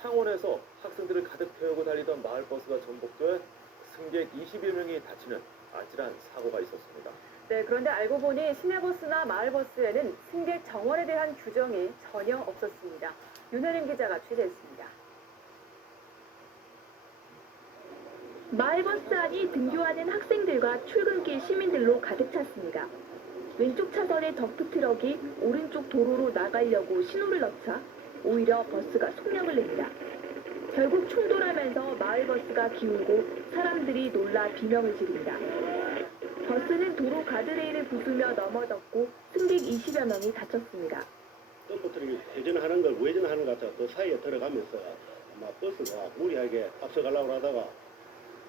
창원에서 학생들을 가득 태우고 달리던 마을버스가 전복돼 승객 20여 명이 다치는 아찔한 사고가 있었습니다. 네, 그런데 알고 보니 시내버스나 마을버스에는 승객 정원에 대한 규정이 전혀 없었습니다. 윤혜림 기자가 취재했습니다. 마을버스 안이 등교하는 학생들과 출근길 시민들로 가득 찼습니다. 왼쪽 차선의 덤프트럭이 오른쪽 도로로 나가려고 신호를 넣자 오히려 버스가 속력을 냅니다. 결국 충돌하면서 마을버스가 기울고 사람들이 놀라 비명을 지릅니다. 버스는 도로 가드레일을 부수며 넘어졌고 승객 20여 명이 다쳤습니다. 덤프트럭이 회전하는 걸 우회전하는 것 같아 그 사이에 들어가면서 아마 버스가 무리하게 앞서가려고 하다가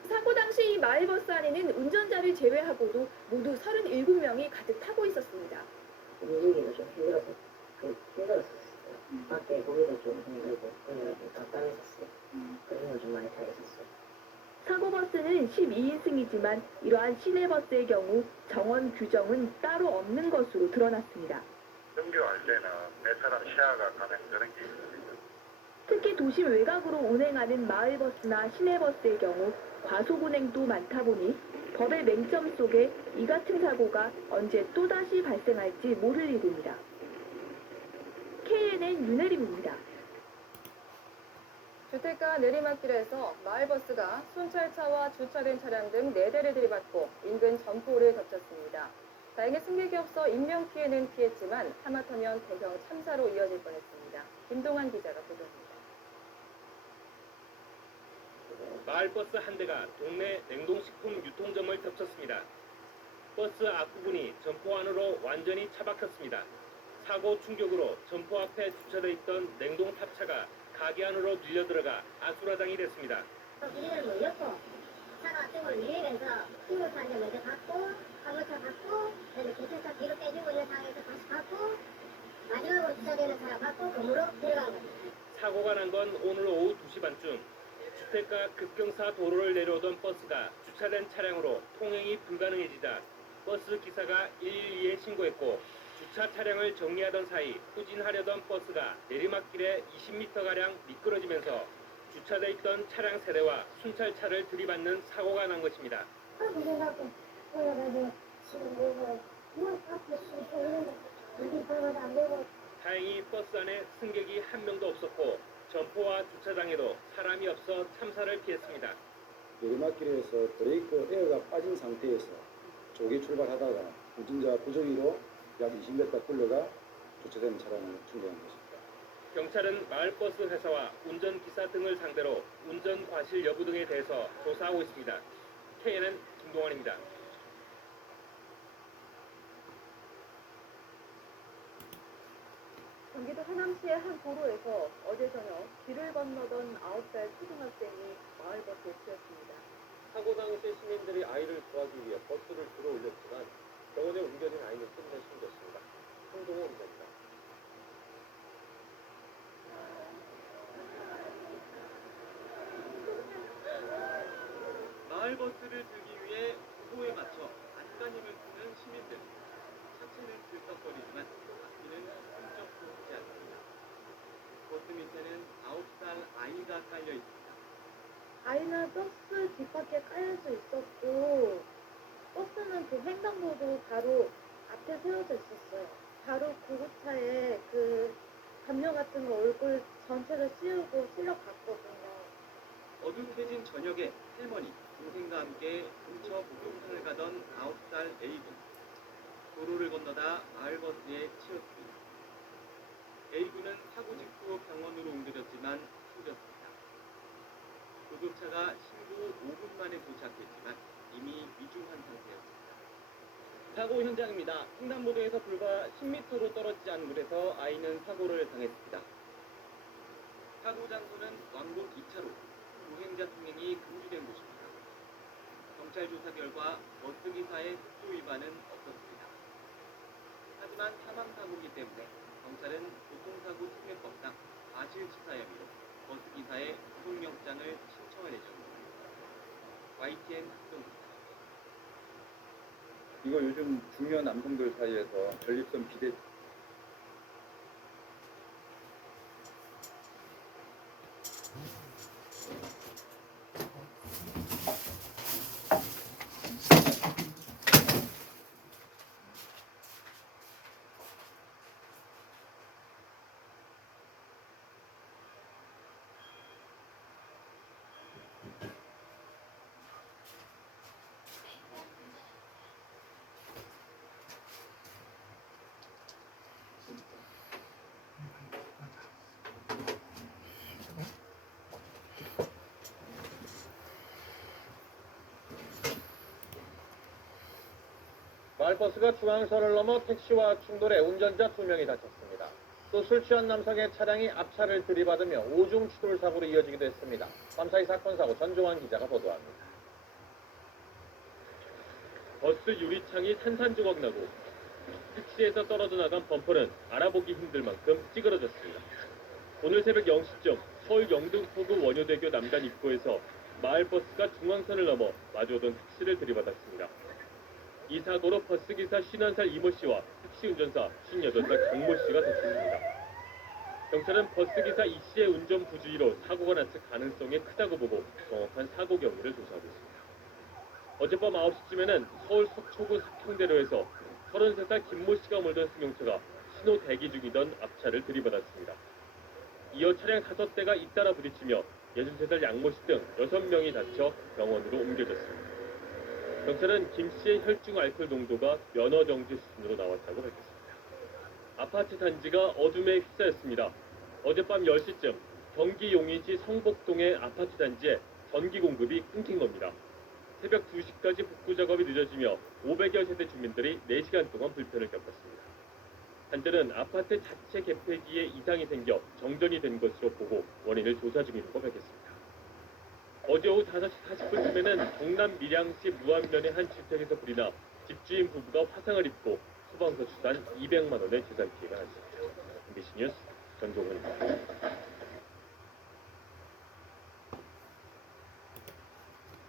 사고 당시 이 마을버스 안에는 운전자를 제외하고도 모두 37명이 가득 타고 있었습니다. 움직이기도 좀 힘들었었어요. 밖에 보기도 좀 힘들고 그냥 좀 답답했었어요. 그런 걸 좀 많이 타겠었어요. 사고버스는 12인승이지만 이러한 시내버스의 경우 정원 규정은 따로 없는 것으로 드러났습니다. 등교할 때는 몇 사람 시야가 가면 그런 게 있습니다. 특히 도심 외곽으로 운행하는 마을버스나 시내버스의 경우 과속 운행도 많다 보니 법의 맹점 속에 이 같은 사고가 언제 또다시 발생할지 모를 일입니다. KNN 윤혜림입니다. 주택가 내리막길에서 마을버스가 순찰차와 주차된 차량 등 4대를 들이받고 인근 점포를 거쳤습니다. 다행히 승객이 없어 인명피해는 피했지만 하마터면 대형 참사로 이어질 뻔했습니다. 김동환 기자가 보도합니다. 마을버스 한 대가 동네 냉동식품 유통점을 덮쳤습니다. 버스 앞부분이 점포 안으로 완전히 차박혔습니다. 사고 충격으로 점포 앞에 주차돼 있던 냉동 탑차가 가게 안으로 밀려들어가 아수라장이 됐습니다. 우리는 뭐 이렇고 차가 같은 걸 밀리면서 승용차 이제 먼저 받고 화물차 받고 그다음에 기차차 뒤로 빼주고 있는 상황에서 다시 받고 마지막으로 주차되는 차가 받고 건물로 들어간 겁니다. 사고가 난 건 오늘 오후 2시 반쯤 주택가 급경사 도로를 내려오던 버스가 주차된 차량으로 통행이 불가능해지자 버스 기사가 112에 신고했고 주차 차량을 정리하던 사이 후진하려던 버스가 내리막길에 20m가량 미끄러지면서 주차돼 있던 차량 세대와 순찰차를 들이받는 사고가 난 것입니다. 다행히 버스 안에 승객이 한 명도 없었고 점포와 주차장에도 사람이 없어 참사를 피했습니다. 내리막길에서 브레이크 에어가 빠진 상태에서 조기 출발하다가 운전자 부정의로 약 20m 끌려가 주차된 차량을 충돌한 것입니다. 경찰은 마을버스 회사와 운전기사 등을 상대로 운전 과실 여부 등에 대해서 조사하고 있습니다. KNN 김동환입니다. 경기도 하남시의 한 도로에서 어제 저녁 길을 건너던 9살 초등학생이 마을버스에 치였습니다. 사고 당시 시민들이 아이를 구하기 위해 버스를 들어 올렸지만 병원에 옮겨진 아이는 끝내 숨졌습니다. 홍동호 기자입니다. 마을버스를 들기 위해 구호에 맞춰 안간힘을 쓰는 시민들. 차체는 들썩거리지만 앞뒤는 훌쩍 돋지 않습니다. 버스 밑에는 9살 아이가 깔려 있습니다. 아이는 버스 뒷바퀴에 깔려져 있었고 버스는 그 횡단보도 바로 앞에 세워져 있었어요. 바로 구급차에 그 담요 같은 거 얼굴 전체를 씌우고 실려갔거든요. 어둑해진 저녁에 할머니, 동생과 함께 근처 목욕탕을 가던 9살 A군. 도로를 건너다 마을버스에 치였습니다. A군은 사고 직후 병원으로 옮겨졌지만 숨졌습니다. 구급차가 신고 5분 만에 도착했지만 이미 위중한 상태였습니다. 사고 현장입니다. 횡단보도에서 불과 10m로 떨어지지 않은 곳에서 아이는 사고를 당했습니다. 사고 장소는 왕복 2차로 보행자 통행이 금지된 곳입니다. 경찰 조사 결과 버스 기사의 속도 위반은 없었습니다. 하지만 사망 사고이기 때문에 경찰은 교통사고 특례법상 과실치사 혐의로 버스 기사의 구속영장을 신청할 예정입니다. YTN 학동입니다. 이거 요즘 중년 남성들 사이에서 전립선 비대 마을버스가 중앙선을 넘어 택시와 충돌해 운전자 2명이 다쳤습니다. 또 술 취한 남성의 차량이 앞차를 들이받으며 오중 추돌 사고로 이어지기도 했습니다. 밤사이 사건 사고 전종환 기자가 보도합니다. 버스 유리창이 산산조각 나고 택시에서 떨어져 나간 범퍼는 알아보기 힘들 만큼 찌그러졌습니다. 오늘 새벽 0시쯤 서울 영등포구 원효대교 남단 입구에서 마을버스가 중앙선을 넘어 마주오던 택시를 들이받았습니다. 이 사고로 버스기사 51살 이모 씨와 택시 운전사 58살 강모 씨가 다쳤습니다. 경찰은 버스기사 이 씨의 운전 부주의로 사고가 났을 가능성이 크다고 보고 정확한 사고 경위를 조사하고 있습니다. 어젯밤 9시쯤에는 서울 서초구 사평대로에서 33살 김모 씨가 몰던 승용차가 신호 대기 중이던 앞차를 들이받았습니다. 이어 차량 5대가 잇따라 부딪히며 63살 양모 씨 등 6명이 다쳐 병원으로 옮겨졌습니다. 경찰은 김 씨의 혈중 알코올 농도가 면허 정지 수준으로 나왔다고 밝혔습니다. 아파트 단지가 어둠에 휩싸였습니다. 어젯밤 10시쯤 경기 용인시 성복동의 아파트 단지에 전기 공급이 끊긴 겁니다. 새벽 2시까지 복구 작업이 늦어지며 500여 세대 주민들이 4시간 동안 불편을 겪었습니다. 단지는 아파트 자체 개폐기에 이상이 생겨 정전이 된 것으로 보고 원인을 조사 중이라고 밝혔습니다. 어제 오후 5시 40분쯤에는 경남 밀양시 무안면의 한 주택에서 불이 나 집주인 부부가 화상을 입고 소방서 추산 200만 원의 재산 피해가 났습니다. MBC 뉴스 전종훈입니다.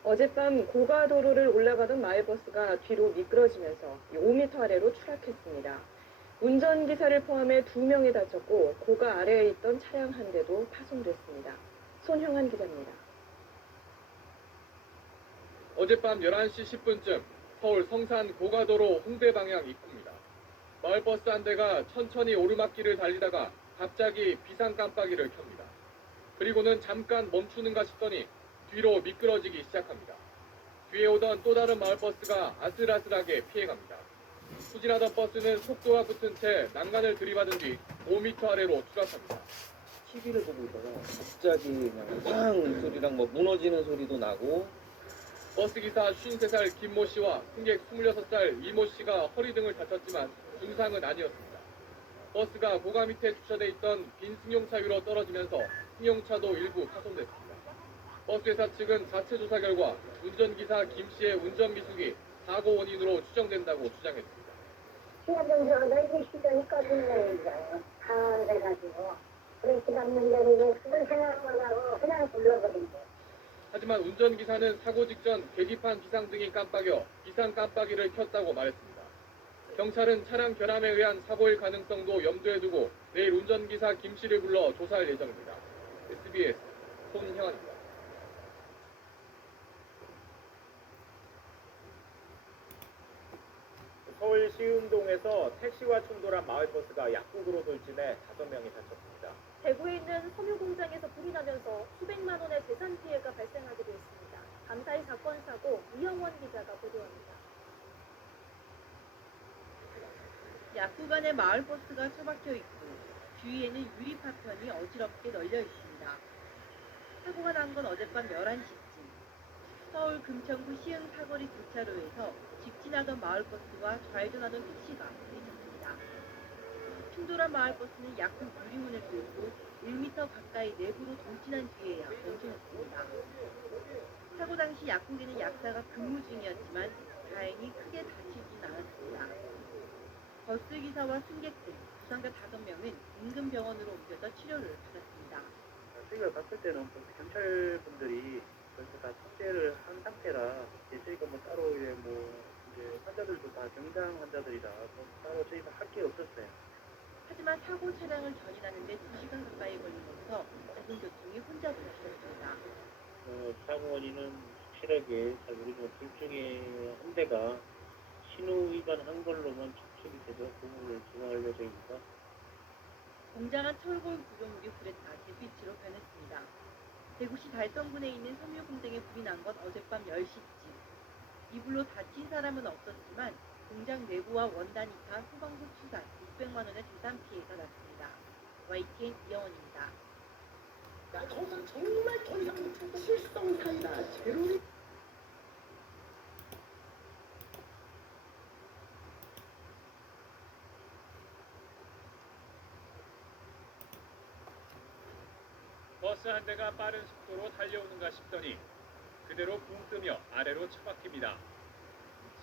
어젯밤 고가도로를 올라가던 마을버스가 뒤로 미끄러지면서 5m 아래로 추락했습니다. 운전기사를 포함해 2명이 다쳤고 고가 아래에 있던 차량 한 대도 파손됐습니다. 손형한 기자입니다. 어젯밤 11시 10분쯤 서울 성산 고가도로 홍대 방향 입구입니다. 마을버스 한 대가 천천히 오르막길을 달리다가 갑자기 비상 깜빡이를 켭니다. 그리고는 잠깐 멈추는가 싶더니 뒤로 미끄러지기 시작합니다. 뒤에 오던 또 다른 마을버스가 아슬아슬하게 피해갑니다. 후진하던 버스는 속도가 붙은 채 난간을 들이받은 뒤 5m 아래로 추락합니다. TV를 보고 있다가 갑자기 그냥 팡 소리랑 뭐 무너지는 소리도 나고 버스기사 53살 김모 씨와 승객 26살 이모 씨가 허리 등을 다쳤지만 중상은 아니었습니다. 버스가 고가 밑에 주차돼 있던 빈 승용차 위로 떨어지면서 승용차도 일부 파손됐습니다. 버스회사 측은 자체 조사 결과 운전기사 김 씨의 운전 미숙이 사고 원인으로 추정된다고 주장했습니다. 시간정지가 이게 시간이 꺼지는 거예요. 돼가지고 브레이크 잡는다고 그걸 생각하고 그냥 불러버린대. 하지만 운전기사는 사고 직전 계기판 비상등이 깜빡여 비상 깜빡이를 켰다고 말했습니다. 경찰은 차량 결함에 의한 사고일 가능성도 염두에 두고 내일 운전기사 김 씨를 불러 조사할 예정입니다. SBS 손형환입니다. 서울 시흥동에서 택시와 충돌한 마을버스가 약국으로 돌진해 5명이 다쳤습니다. 대구에 있는 섬유 공장에서 불이 나면서 수백만 원의 재산 피해가 발생하기도 했습니다. 감사히 사건 사고 이영원 기자가 보도합니다. 약국 안에 마을버스가 처박혀 있고 주위에는 유리 파편이 어지럽게 널려 있습니다. 사고가 난 건 어젯밤 11시쯤 서울 금천구 시흥 사거리 2차로에서 직진하던 마을버스와 좌회전하던 택시가 부딪혔습니다. 충돌한 마을버스는 약국 유리문을 뚫고 1m 가까이 내부로 돌진한 뒤에야 멈춰섰습니다. 사고 당시 약국에는 약사가 근무 중이었지만 다행히 크게 다치진 않았습니다. 버스기사와 승객 등 부상자 5명은 인근 병원으로 옮겨져 치료를 받았습니다. 저희가 봤을 때는 경찰분들이 벌써 다 탑재를 한 상태라 저희가 뭐 따로 이제 환자들도 다 정상 환자들이라 따로 저희가 할 게 없었어요. 하지만 사고 차량을 견인하는데 2시간 가까이 걸리면서 대중교통이 혼잡을 했습니다. 사고 원인은 확실하게 잘 모르지만 둘 중에 한 대가 신호 위반한 걸로만 추측이 돼서 그 부분을 진행할 예정입니다. 공장한 철골 구조물이 불에 타 잿빛으로 변했습니다. 대구시 달성군에 있는 섬유 공장에 불이 난 건 어젯밤 10시쯤. 이 불로 다친 사람은 없었지만 공장 내부와 원단이 타 소방서 추산 600만 원의 재산 피해가 났습니다. YTN 이영원입니다. 야, 저것은 정말 더 이상 못한다. 실성사이다. 제로리. 버스 한 대가 빠른 속도로 달려오는가 싶더니 그대로 붕 뜨며 아래로 처박힙니다.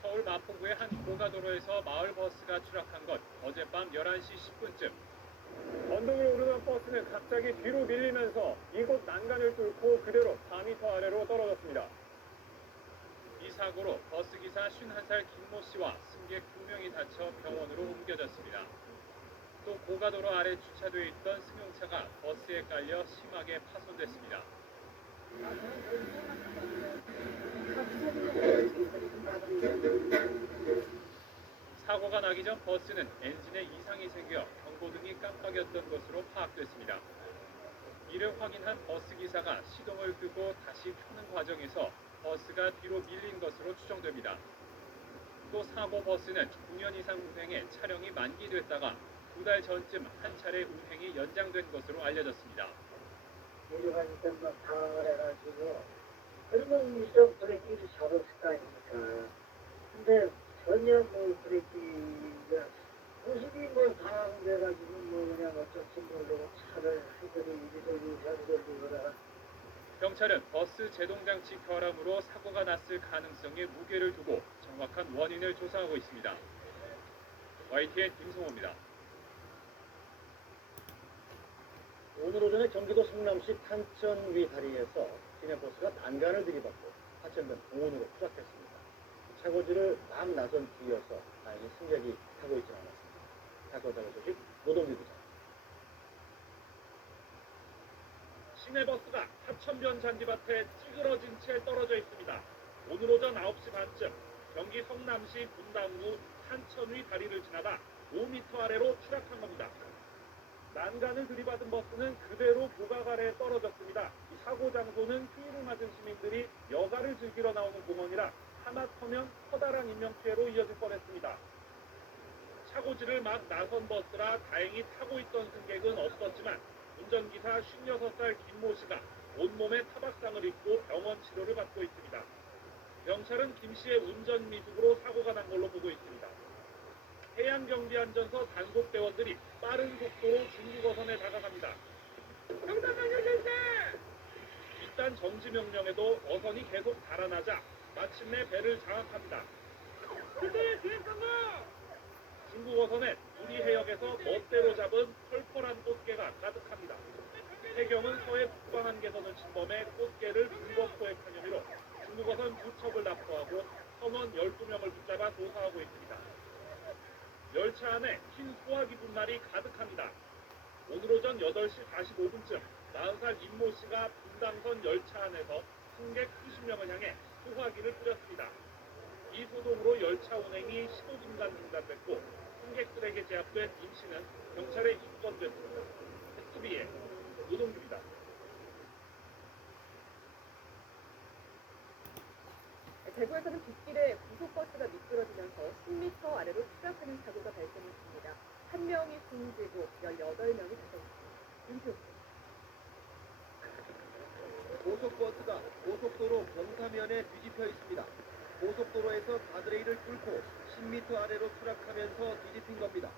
서울 마포구의 한 고가도로에서 마을 버스가 추락한 건 어젯밤 11시 10분쯤. 언덕을 오르던 버스는 갑자기 뒤로 밀리면서 이곳 난간을 뚫고 그대로 4m 아래로 떨어졌습니다. 이 사고로 버스기사 51살 김모 씨와 승객 2명이 다쳐 병원으로 옮겨졌습니다. 또 고가도로 아래 주차돼 있던 승용차가 버스에 깔려 심하게 파손됐습니다. 사고가 나기 전 버스는 엔진에 이상이 생겨 경고등이 깜빡였던 것으로 파악됐습니다. 이를 확인한 버스기사가 시동을 끄고 다시 켜는 과정에서 버스가 뒤로 밀린 것으로 추정됩니다. 또 사고 버스는 9년 이상 운행해 차량이 만기됐다가 2달 전쯤 한 차례 운행이 연장된 것으로 알려졌습니다. 내려가니까 막 당황을 해가지고 얼마나 브레이크를 잡았을 거 아닙니까. 근데 전혀 뭐 브레이크가 모습이 뭐 당황돼가지고 뭐 그냥 어쩔지 모르고 차를 하더니 이리저리 저리저리 그러다가 경찰은 버스 제동장치 결함으로 사고가 났을 가능성에 무게를 두고 정확한 원인을 조사하고 있습니다. YTN 김성호입니다. 오늘 오전에 경기도 성남시 탄천 위 다리에서 시내버스가 난간을 들이받고 하천변 공원으로 추락했습니다. 차고지를 막 나선 뒤여서 다행히 승객이 타고 있지 않았습니다. 사건 사고 소식 노동규 기자. 시내버스가 하천변 잔디밭에 찌그러진 채 떨어져 있습니다. 오늘 오전 9시 반쯤 경기 성남시 분당구 탄천 위 다리를 지나다 5m 아래로 추락한 겁니다. 난간을 들이받은 버스는 그대로 고각 아래에 떨어졌습니다. 이 사고 장소는 휴일을 맞은 시민들이 여가를 즐기러 나오는 공원이라 하마터면 커다란 인명피해로 이어질 뻔했습니다. 차고지를 막 나선 버스라 다행히 타고 있던 승객은 없었지만 운전기사 56살 김모 씨가 온몸에 타박상을 입고 병원 치료를 받고 있습니다. 경찰은 김 씨의 운전 미숙으로 사고가 난 걸로 보고 있습니다. 해양경비안전서 단속대원들이 빠른 속도로 중부거선에 다가갑니다. 일단 정지 명령에도 어선이 계속 달아나자 마침내 배를 장악합니다. 중부거선엔 우리 해역에서 멋대로 잡은 펄펄한 꽃게가 가득합니다. 해경은 서해 북방한 개선을 침범해 꽃게를 불법 포획한 혐의로 중부거선 2척을 납포하고 선원 12명을 붙잡아 조사하고 있습니다. 열차 안에 흰 소화기 분말이 가득합니다. 오늘 오전 8시 45분쯤 40살 임모 씨가 분당선 열차 안에서 승객 수십 명을 향해 소화기를 뿌렸습니다. 이 소동으로 열차 운행이 15분간 중단됐고 승객들에게 제압된 임 씨는 경찰에 입건됐습니다. SB의 노동규입니다. 대구에서는 빗길에 고속버스가 미끄러지면서 10m 아래로 추락하는 사고가 발생했습니다. 한 명이 숨지고 18명이 다쳤습니다. 윤태욱 고속버스가 고속도로 경사면에 뒤집혀 있습니다. 고속도로에서 가드레일을 뚫고 10m 아래로 추락하면서 뒤집힌 겁니다.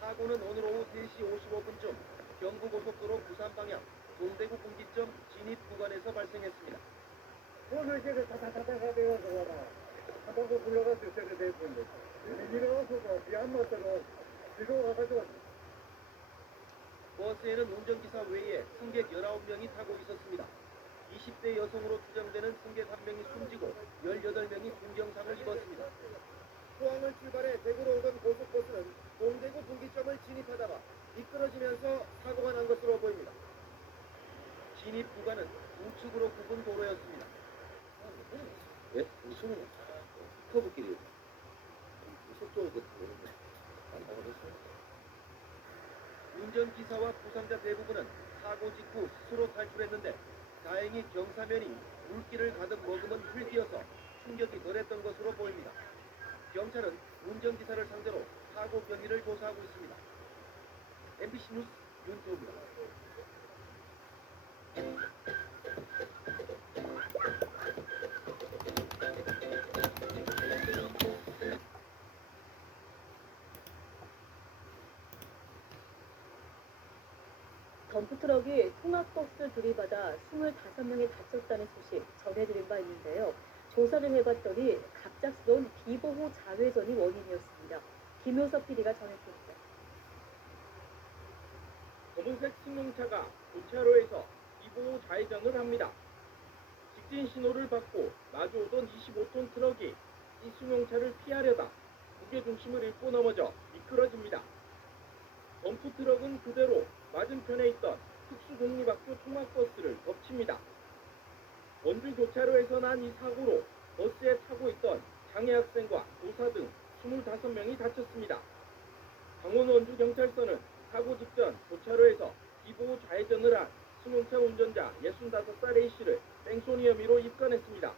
사고는 오늘 오후 3시 55분쯤 경부고속도로 부산 방향 동대구 분기점 진입 구간에서 발생했습니다. 오늘 이제 다다다다다 되어서 한번 불러가서 있어야 될 건데 일어나서도 비안 맞다가 뒤로 가가지고 버스에는 운전기사 외에 승객 19명이 타고 있었습니다. 20대 여성으로 추정되는 승객 1명이 숨지고 18명이 중경상을 입었습니다. 포항을 출발해 대구로 오던 고속버스는 동대구 분기점을 진입하다가 미끄러지면서 사고가 난 것으로 보입니다. 진입 구간은 우측으로 굽은 도로였습니다. 예? 무슨 커브길이에요? 속도가 그렇게 안 나가겠어요? 운전기사와 부상자 대부분은 사고 직후 스스로 탈출했는데 다행히 경사면이 물기를 가득 머금은 흙이어서 충격이 덜했던 것으로 보입니다. 경찰은 운전기사를 상대로 사고 경위를 조사하고 있습니다. MBC 뉴스 윤태호입니다. 덤프트럭이 통학버스를 들이받아 25명이 다쳤다는 소식 전해드린 바 있는데요. 조사를 해봤더니 갑작스러운 비보호 자회전이 원인이었습니다. 김효섭 PD가 전해드립니다. 검은색 승용차가 교차로에서 비보호 좌회전을 합니다. 직진 신호를 받고 마주오던 25톤 트럭이 이 승용차를 피하려다 무게중심을 잃고 넘어져 미끄러집니다. 덤프 트럭은 그대로 맞은편에 있던 특수공립학교 통학버스를 덮칩니다. 원주 교차로에서 난 이 사고로 버스에 타고 있던 장애 학생과 교사 등 25명이 다쳤습니다. 강원 원주 경찰서는 사고 직전 교차로에서 비보호 좌회전을 한 승용차 운전자 65살 A씨를 뺑소니 혐의로 입건했습니다.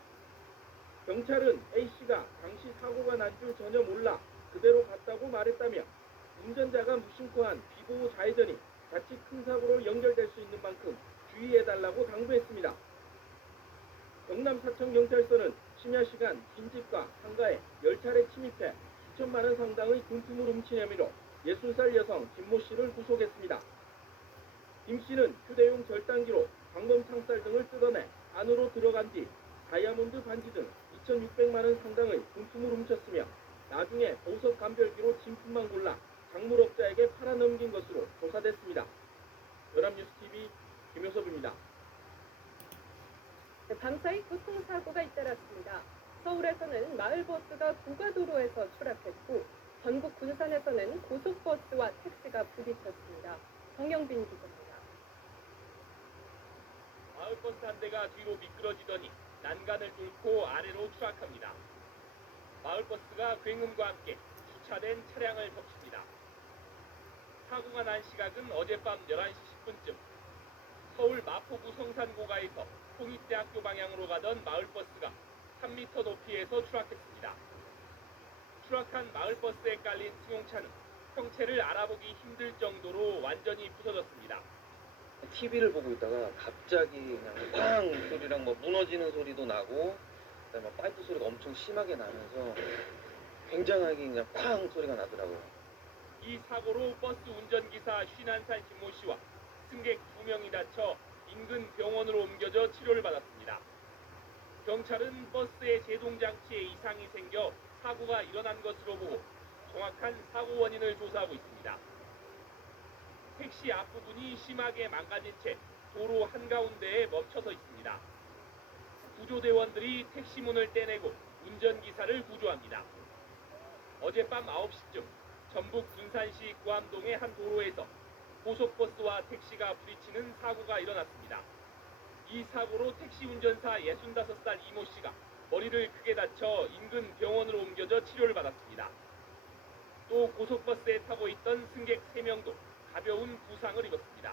경찰은 A씨가 당시 사고가 난 줄 전혀 몰라 그대로 갔다고 말했다며 운전자가 무심코 한 비보호 좌회전이 자칫 큰 사고로 연결될 수 있는 만큼 주의해달라고 당부했습니다. 경남 사천경찰서는 심야 시간 빈집과 상가에 10차례 침입해 수천만 원 상당의 금품을 훔친 혐의로 60살 여성 김모 씨를 구속했습니다. 김 씨는 휴대용 절단기로 방범 창살 등을 뜯어내 안으로 들어간 뒤 다이아몬드 반지 등 2,600만 원 상당의 금품을 훔쳤으며 나중에 보석 감별기로 진품만 골라 작물업자에게 팔아넘긴 것으로 조사됐습니다. 연합뉴스TV 김효섭입니다. 밤사이 교통사고가 잇따랐습니다. 서울에서는 마을버스가 고가도로에서 추락했고 전국 군산에서는 고속버스와 택시가 부딪혔습니다. 정영빈 기자입니다. 마을버스 한 대가 뒤로 미끄러지더니 난간을 뚫고 아래로 추락합니다. 마을버스가 굉음과 함께 주차된 차량을 덮칩니다. 사고가 난 시각은 어젯밤 11시 10분쯤 서울 마포구 성산고가에서 홍익대학교 방향으로 가던 마을버스가 3m 높이에서 추락했습니다. 추락한 마을버스에 깔린 승용차는 형체를 알아보기 힘들 정도로 완전히 부서졌습니다. TV를 보고 있다가 갑자기 그냥 쾅 소리랑 뭐 무너지는 소리도 나고 그다음에 파이프 소리가 엄청 심하게 나면서 굉장하게 그냥 쾅 소리가 나더라고요. 이 사고로 버스 운전기사 신한산 김모 씨와 승객 2명이 다쳐 인근 병원으로 옮겨져 치료를 받았습니다. 경찰은 버스의 제동장치에 이상이 생겨 사고가 일어난 것으로 보고 정확한 사고 원인을 조사하고 있습니다. 택시 앞부분이 심하게 망가진 채 도로 한가운데에 멈춰서 있습니다. 구조대원들이 택시 문을 떼내고 운전기사를 구조합니다. 어젯밤 9시쯤 전북 군산시 구암동의 한 도로에서 고속버스와 택시가 부딪히는 사고가 일어났습니다. 이 사고로 택시 운전사 65살 이모 씨가 머리를 크게 다쳐 인근 병원으로 옮겨져 치료를 받았습니다. 또 고속버스에 타고 있던 승객 3명도 가벼운 부상을 입었습니다.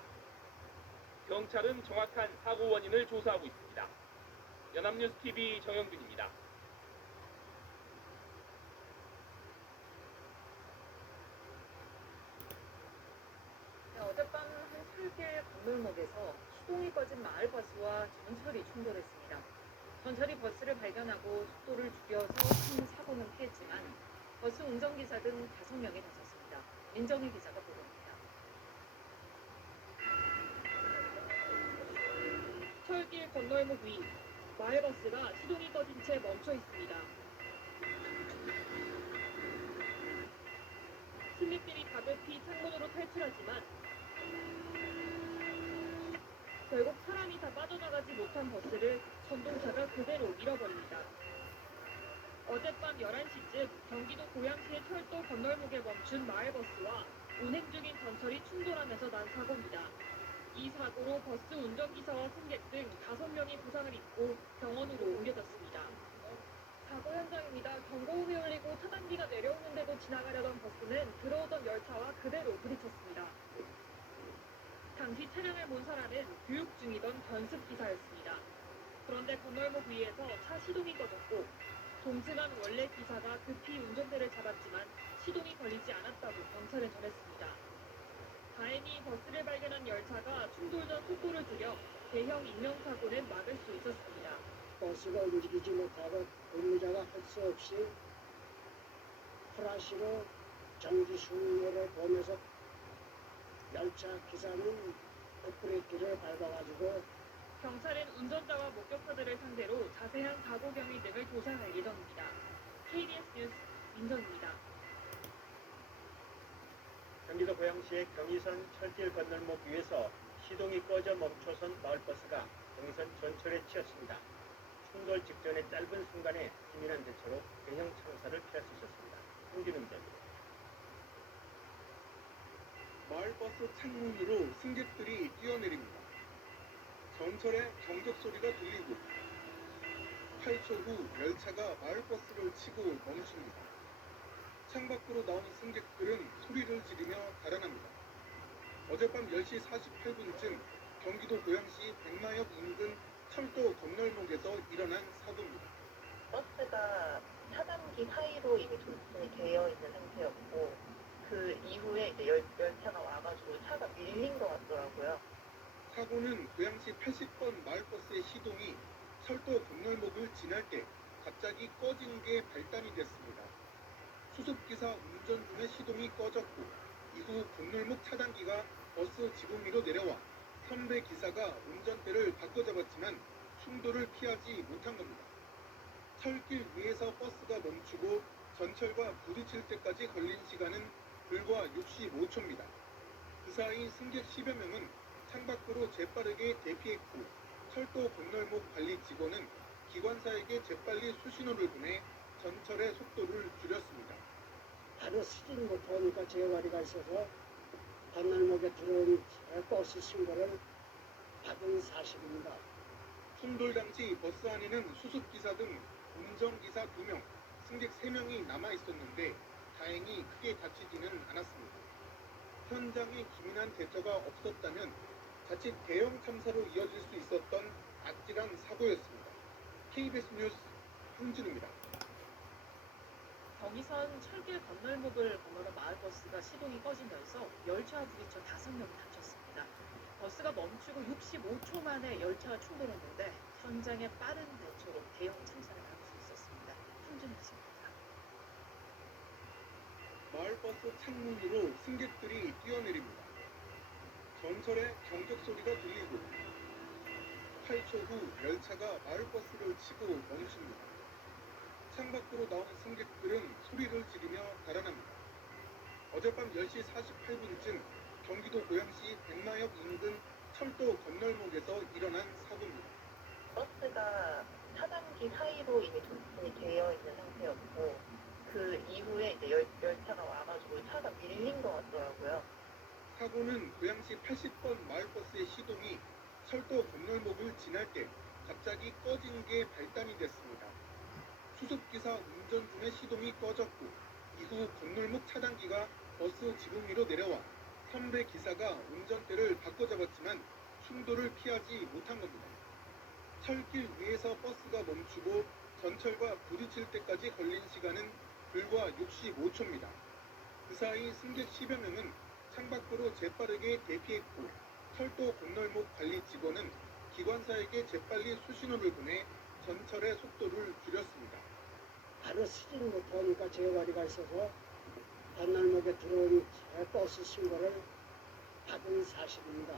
경찰은 정확한 사고 원인을 조사하고 있습니다. 연합뉴스TV 정영근입니다. 어젯밤 한 출길 건널목에서 시동이 꺼진 마을버스와 전철이 충돌했습니다. 전철이 버스를 발견하고 속도를 줄여서 큰 사고는 피했지만 버스 운전기사 등 5명이 다쳤습니다. 민정희 기자가 보도합니다. 철길 건널목 위 마을버스가 시동이 꺼진 채 멈춰 있습니다. 승객들이 다급히 창문으로 탈출하지만 결국 사람이 다 빠져나가지 못한 버스를 전동차가 그대로 밀어버립니다. 어젯밤 11시쯤 경기도 고양시의 철도 건널목에 멈춘 마을버스와 운행 중인 전철이 충돌하면서 난 사고입니다. 이 사고로 버스 운전기사와 승객 등 5명이 부상을 입고 병원으로 옮겨졌습니다. 사고 현장입니다. 경고음이 울리고 차단기가 내려오는데도 지나가려던 버스는 들어오던 열차와 그대로 부딪혔습니다. 당시 차량을 몬 사람은 교육 중이던 견습기사였습니다. 그런데 건널목 위에서 차 시동이 꺼졌고 동승한 원래 기사가 급히 운전대를 잡았지만 시동이 걸리지 않았다고 경찰은 전했습니다. 다행히 버스를 발견한 열차가 충돌 전 속도를 줄여 대형 인명사고는 막을 수 있었습니다. 버스가 움직이지 못하고 근무자가 할 수 없이 프라시로 정지 신호를 보면서 열차 기사는 브레이크를 밟아가지고 경찰은 운전자와 목격자들을 상대로 자세한 사고 경위 등을 조사할 예정입니다. KBS 뉴스 민정입니다. 경기도 고양시의 경의선 철길 건널목 위에서 시동이 꺼져 멈춰선 마을버스가 경의선 전철에 치였습니다. 충돌 직전의 짧은 순간에 기민한 대처로 대형 참사를 피할 수 있었습니다. 홍진웅 기자입니다. 마을버스 창문으로 승객들이 뛰어내립니다. 전철에 경적 소리가 들리고 8초 후 열차가 마을버스를 치고 멈춥니다. 창밖으로 나오는 승객들은 소리를 지르며 달아납니다. 어젯밤 10시 48분쯤 경기도 고양시 백마역 인근 철도 건널목에서 일어난 사고입니다. 버스가 차단기 사이로 이미 조성이 되어 있는 상태였고 그 이후에 이제 열차가 와가지고 차가 밀린 것 같더라고요. 사고는 고양시 80번 마을버스의 시동이 철도 건널목을 지날 때 갑자기 꺼진 게 발단이 됐습니다. 수습기사 운전 중에 시동이 꺼졌고 이후 건널목 차단기가 버스 지붕 위로 내려와 선배 기사가 운전대를 바꿔잡았지만 충돌을 피하지 못한 겁니다. 철길 위에서 버스가 멈추고 전철과 부딪힐 때까지 걸린 시간은 불과 65초입니다. 그 사이 승객 10여 명은 창밖으로 재빠르게 대피했고 철도 건널목 관리 직원은 기관사에게 재빨리 수신호를 보내 전철의 속도를 줄였습니다. 하루 쓰진 못하니까 재활이가 있어서 건널목에 들어온 버스 신고를 받은 사실입니다. 충돌 당시 버스 안에는 수습기사 등 운전기사 2명, 승객 3명이 남아있었는데 다행히 크게 다치지는 않았습니다. 현장에 기민한 대처가 없었다면 자칫 대형 참사로 이어질 수 있었던 아찔한 사고였습니다. KBS 뉴스 홍진우입니다. 경의선 철길 건널목을 건너던 마을버스가 시동이 꺼지면서 열차와 부딪혀 5명이 다쳤습니다. 버스가 멈추고 65초 만에 열차와 충돌했는데 현장에 빠른 대처로 대형 참사를 막을 수 있었습니다. 홍준희 기자입니다. 마을버스 창문으로 승객들이 뛰어내립니다. 전철에 경적 소리가 들리고 8초 후 열차가 마을버스를 치고 멈춥니다. 창밖으로 나오는 승객들은 소리를 지르며 달아납니다. 어젯밤 10시 48분쯤 경기도 고양시 백마역 인근 철도 건널목에서 일어난 사고입니다. 버스가 차단기 사이로 이미 조성이 되어 있는 상태였고 그 이후에 이제 열차가 와가지고 차가 밀린 것 같더라고요. 사고는 고양시 80번 마을버스의 시동이 철도 건널목을 지날 때 갑자기 꺼진 게 발단이 됐습니다. 수습기사 운전 중에 시동이 꺼졌고 이후 건널목 차단기가 버스 지붕 위로 내려와 선배 기사가 운전대를 바꿔잡았지만 충돌을 피하지 못한 겁니다. 철길 위에서 버스가 멈추고 전철과 부딪힐 때까지 걸린 시간은 불과 65초입니다. 그 사이 승객 10여 명은 창밖으로 재빠르게 대피했고 철도 건널목 관리 직원은 기관사에게 재빨리 수신호를 보내 전철의 속도를 줄였습니다. 하루 쓰진 못하니까 재활이가 있어서 건널목에 들어온 버스 신고를 받은 사실입니다.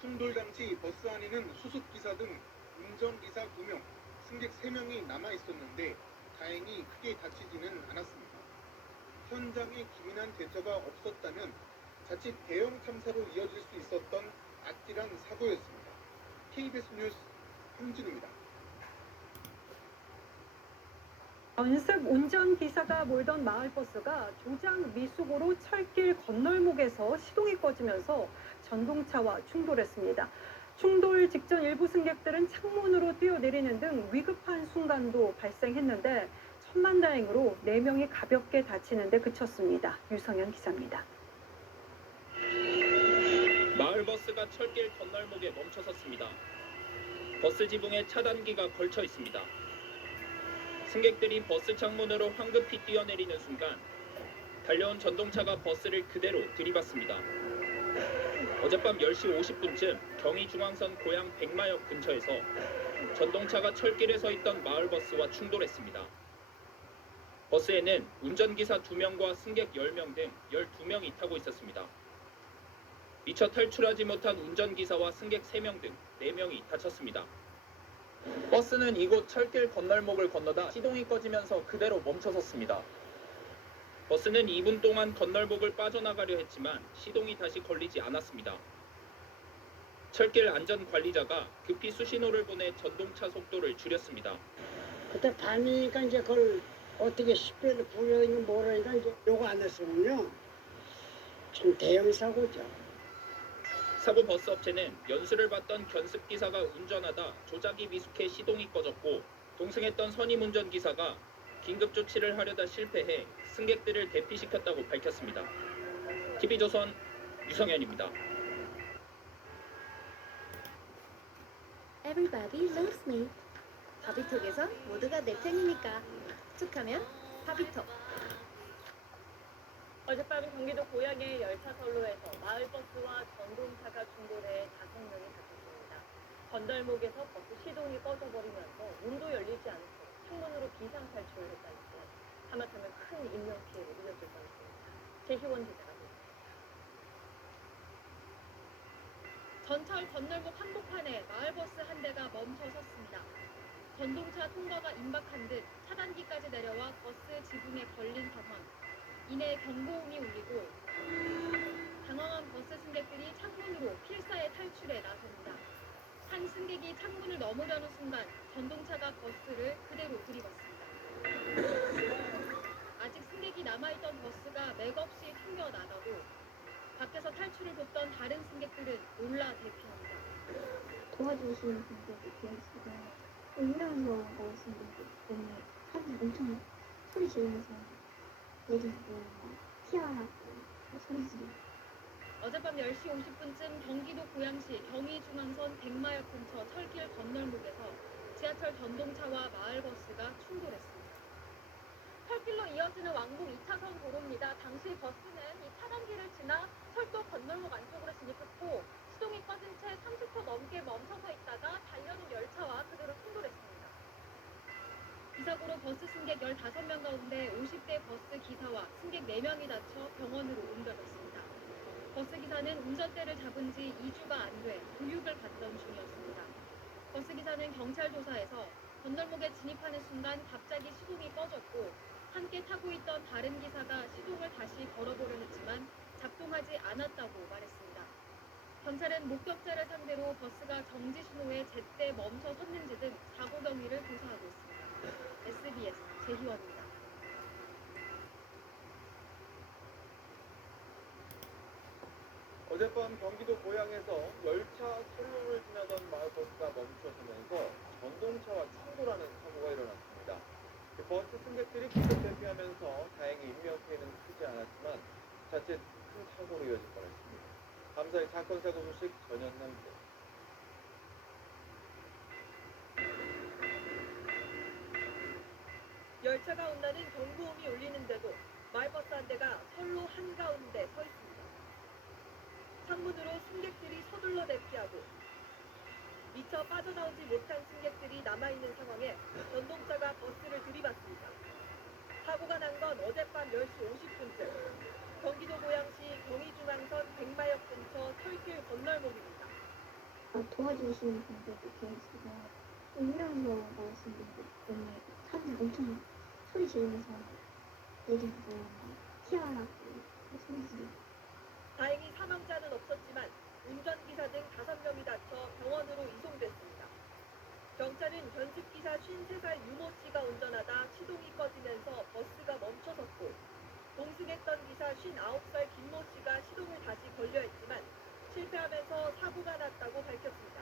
충돌 당시 버스 안에는 수습기사 등 운전기사 2명, 승객 3명이 남아있었는데 다행히 크게 다치지는 않았습니다. 현장에 기민한 대처가 없었다면 자칫 대형 참사로 이어질 수 있었던 아찔한 사고였습니다. KBS 뉴스 홍진우입니다. 연습 운전기사가 몰던 마을버스가 조장 미숙으로 철길 건널목에서 시동이 꺼지면서 전동차와 충돌했습니다. 충돌 직전 일부 승객들은 창문으로 뛰어내리는 등 위급한 순간도 발생했는데 천만다행으로 4명이 가볍게 다치는 데 그쳤습니다. 유성현 기자입니다. 마을버스가 철길 건널목에 멈춰섰습니다. 버스 지붕에 차단기가 걸쳐 있습니다. 승객들이 버스 창문으로 황급히 뛰어내리는 순간 달려온 전동차가 버스를 그대로 들이받습니다. 어젯밤 10시 50분쯤 경의중앙선 고양 백마역 근처에서 전동차가 철길에 서 있던 마을버스와 충돌했습니다. 버스에는 운전기사 2명과 승객 10명 등 12명이 타고 있었습니다. 미처 탈출하지 못한 운전기사와 승객 3명 등 4명이 다쳤습니다. 버스는 이곳 철길 건널목을 건너다 시동이 꺼지면서 그대로 멈춰섰습니다. 버스는 2분 동안 건널목을 빠져나가려 했지만 시동이 다시 걸리지 않았습니다. 철길 안전관리자가 급히 수신호를 보내 전동차 속도를 줄였습니다. 그때 밤이니까 이제 그걸 어떻게 10배를 부여있는 뭐라니까 이제 요거 안 했으면요. 좀 대형 사고죠. 사고 버스 업체는 연수를 받던 견습기사가 운전하다 조작이 미숙해 시동이 꺼졌고 동승했던 선임 운전기사가 긴급 조치를 하려다 실패해 승객들을 대피시켰다고 밝혔습니다. TV조선 유성현입니다. Everybody loves me. 바비톡에서 모두가 내 편이니까. 툭하면 바비톡. 어젯밤 경기도 고양의 열차 선로에서 마을버스와 전동차가 충돌해 5명이 다쳤습니다. 건널목에서 버스 시동이 꺼져버리면서 문도 열리지 않고 창문으로 비상탈출을 했다는데 하마터면 큰 인명피해를 이어질 뻔했습니다. 제희원 기자가 전철 건널목 한복판에 마을버스 한 대가 멈춰 섰습니다. 전동차 통과가 임박한 듯 차단기까지 내려와 버스 지붕에 걸린 상황. 이내 경고음이 울리고 당황한 버스 승객들이 창문으로 필사의 탈출에 나섭니다. 한 승객이 창문을 넘으려는 순간 전동차가 버스를 그대로 들이받습니다. 아직 승객이 남아있던 버스가 맥없이 튕겨나가고 밖에서 탈출을 돕던 다른 승객들은 놀라 대피합니다. 도와주시는 분들도 계시고 일하러 나오신 분들 때문에 사람들이 엄청 소리 지르면서 내리고 튀어나오고 소리 지르고. 어젯밤 10시 50분쯤 경기도 고양시 경의중앙선 백마역 근처 철길 건널목에서 지하철 전동차와 마을버스가 충돌했습니다. 철길로 이어지는 왕복 2차선 도로입니다. 당시 버스는 이 차단기를 지나 철도 건널목 안쪽으로 진입했고 시동이 꺼진 채 30초 넘게 멈춰서 있다가 달려는 열차와 그대로 충돌했습니다. 이 사고로 버스 승객 15명 가운데 50대 버스 기사와 승객 4명이 다쳐 병원으로 옮겨졌습니다. 버스 기사는 운전대를 잡은 지 2주가 안 돼 교육을 받던 중이었습니다. 버스 기사는 경찰 조사에서 건널목에 진입하는 순간 갑자기 시동이 꺼졌고 함께 타고 있던 다른 기사가 시동을 다시 걸어보려 했지만 작동하지 않았다고 말했습니다. 경찰은 목격자를 상대로 버스가 정지 신호에 제때 멈춰 섰는지 등 사고 경위를 조사하고 있습니다. SBS 제희원입니다. 어젯밤 경기도 고양에서 열차 선로를 지나던 마을버스가 멈춰서면서 전동차와 충돌하는 사고가 일어났습니다. 버스 승객들이 긴급 대피하면서 다행히 인명피해는 크지 않았지만 자칫 큰 사고로 이어질 뻔했습니다. 감사히 사건 사고 소식 전현남입니다. 열차가 온다는 경고음이 울리는데도 마을버스 한 대가 선로 한가운데 서 있습니다. 창문으로 승객들이 서둘러 대피하고 미처 빠져나오지 못한 승객들이 남아있는 상황에 전동차가 버스를 들이받습니다. 사고가 난 건 어젯밤 10시 50분쯤 경기도 고양시 경의중앙선 백마역 근처 철길 건널목입니다. 도와주시는 분들도 계시고 일하러 나오신 분들 때문에 사람들이 엄청 소리 지르면서 내리고 튀어나오고 소리 지르고. 다행히 사망자는 없었지만 운전기사 등 5명이 다쳐 병원으로 이송됐습니다. 경찰은 견습기사 53살 유모 씨가 운전하다 시동이 꺼지면서 버스가 멈춰섰고 동승했던 기사 59살 김모 씨가 시동을 다시 걸려 했지만 실패하면서 사고가 났다고 밝혔습니다.